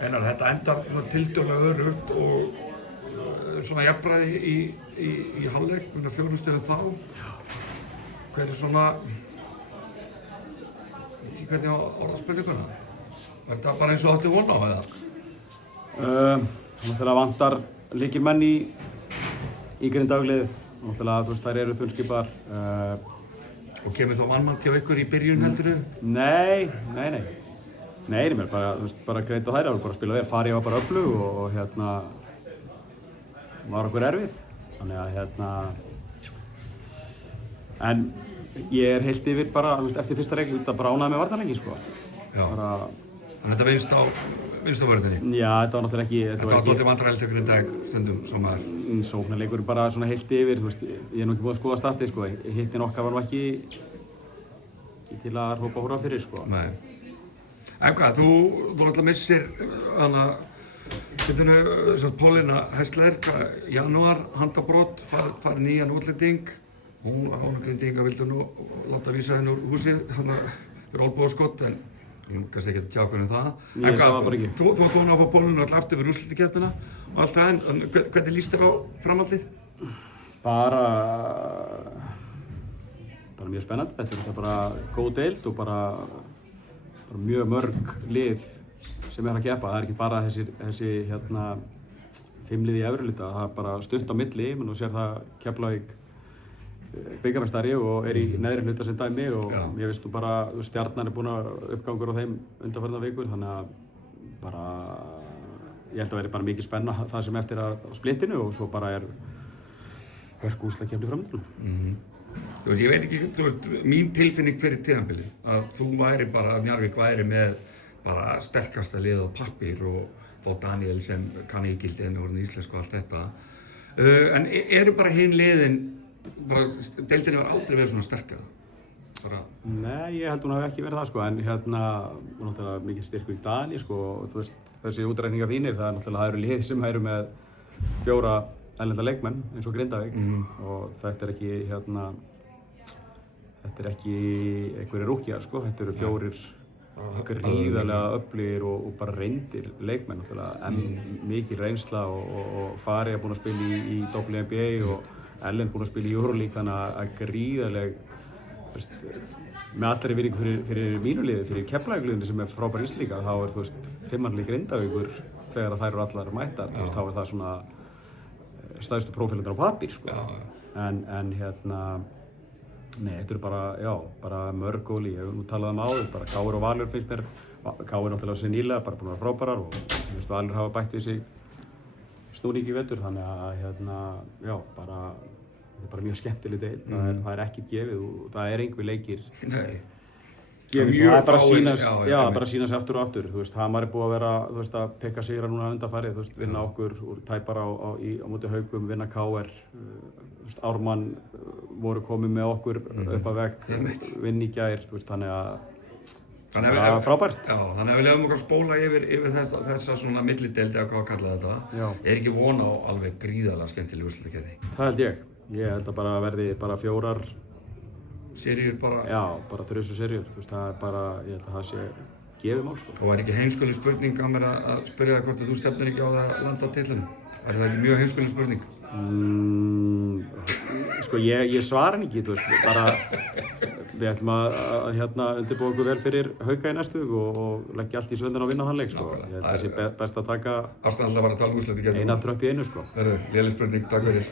Einar, þetta endar tiltölulega öruggt og svona jafnræði í hálfleik, 4 stigum þá. Hver svona, veit ekki hvernig á orða spurninguna? Var þetta bara eins og átti von á eða? Náttúrulega vantar lykilmenn í Grindavík. Náttúrulega, þær eru þunnskipar. Og kemur þá mannmann til ykkur í byrjun heldurðu? Nei, mér bara greit á þær, það var bara að spila vel. Farið var bara öflug og var okkur erfið. Þannig að en ég heilt yfir bara eftir fyrsta regl út að bara ánægði með varnarleiki sko. Já. Þannig að þetta vinst á vörðinni? Já, þetta var náttúrulega ekki... Þetta var dóttir vandræðilegt ykkur í dag stundum sem maður? Sóknarleikur bara svona heilt yfir, ég nú ekki búið að skoða statið sko. Hittin okkar var nú ekki til að hrópa húrra fyrir sko. Nei. En hvað, þú alltaf missir Pólína Hestler, janúar, handabrót, farið nýjan útlending. Hún Grindvíkinga vildi nú láta vísa henni úr húsi fyrir olnbogaskot, en kannski ekki að tjá hvernig það. Ég sá það bara ekki. Þú átt vona að fá Pólínu alltaf aftur fyrir úrslitakeppnina og allt það, en hvernig líst þér á framhaldið? Bara mjög spennandi. Þetta er bara góð deild og bara mjög mörg lið sem að keppa. Það er ekki bara þessi 5 lið í efri hluta, það er bara stutt á milli, menn þú sér það Keflavík bikarmeistari og í neðri hluta sem dæmi og ég veist bara Stjarnan er búin að uppgangur á þeim undanfarna vikur, þannig að bara ég held að veri bara mikið spenna það sem eftir að splittinu og svo bara hörku úrslitakeppni framundan. Ég veit ekki, mín tilfinning fyrir tímabilið að þú væri bara, að Njarðvík væri með bara sterkasta lið á pappír og fá Daniel sem kann ígildi henni orðin íslensku og allt þetta. En eru bara hin liðin deildinni var aldrei verið svona sterk eða? Nei, ég held hún hafi ekki verið það sko, en náttúrulega mikið styrkur í Dani sko, og þú veist, þessi útreikningar þínir, það eru lið sem eru með 4 erlenda leikmenn eins og Grindavík og þetta er ekki einhverjir rúkkjar sko, þetta eru 4 gríðarlega öflugir og bara reyndir leikmenn náttúrulega, en mikil reynsla og Fari er búinn að spila í WNBA og Ellen búinn að spila í Euroleague, þannig að gríðarleg, með allri virðingu fyrir mínu liði, fyrir Keflavík-liðinu sem er frábær Íslendinga, þá er 5 lið Grindavíkur þegar þær eru allar mættar, þá er það svona stærstu prófílarnir á pappír sko. En nei, þetta eru bara mörg góð lið, ég hef nú talað áður, bara Káur og Valur finnst mér, Káur náttúrulega sér nýlega, bara búin að vera frábærar og Valur hafa bætt við sig snúningi í vetur, þannig að þetta er bara mjög skemmtileg deild, það er ekkert gefið og það er einhver leikir gefið, það er bara að sýna sig aftur og aftur, Hamar er búið að vera að pekka sigra núna undanfarið, vinna okkur úr tæpara á móti Haugum, vinna KR, Ármann voru komið með okkur upp að vegg, vinn í gær, þannig að það er frábært. Já, þannig að við lefum okkur spóla yfir þessa svona millideildi að hvað að kalla þetta. Er ekki von á alveg gríðarlega skemmtileg úrslitakeppni? Það held ég. Ég held að bara verði bara 4 seríur bara? Já, bara 3 seríur. Það er bara, ég held að það sé gefið mál sko. Og var ekki heimskuleg spurning á mér að spyrja það hvort að þú stefnir ekki á það að landa á titlinum? Er það ekki mjög heimskuleg spurning? Sko ég svara henni ekki, bara við ætlum að undirbúa okkur vel fyrir Hauka í næstu og leggja allt í söndina og vinna þann leik sko. Ég held að það sé best að taka eina tröpp í einu sko. Léleg spurning, takk fyrir.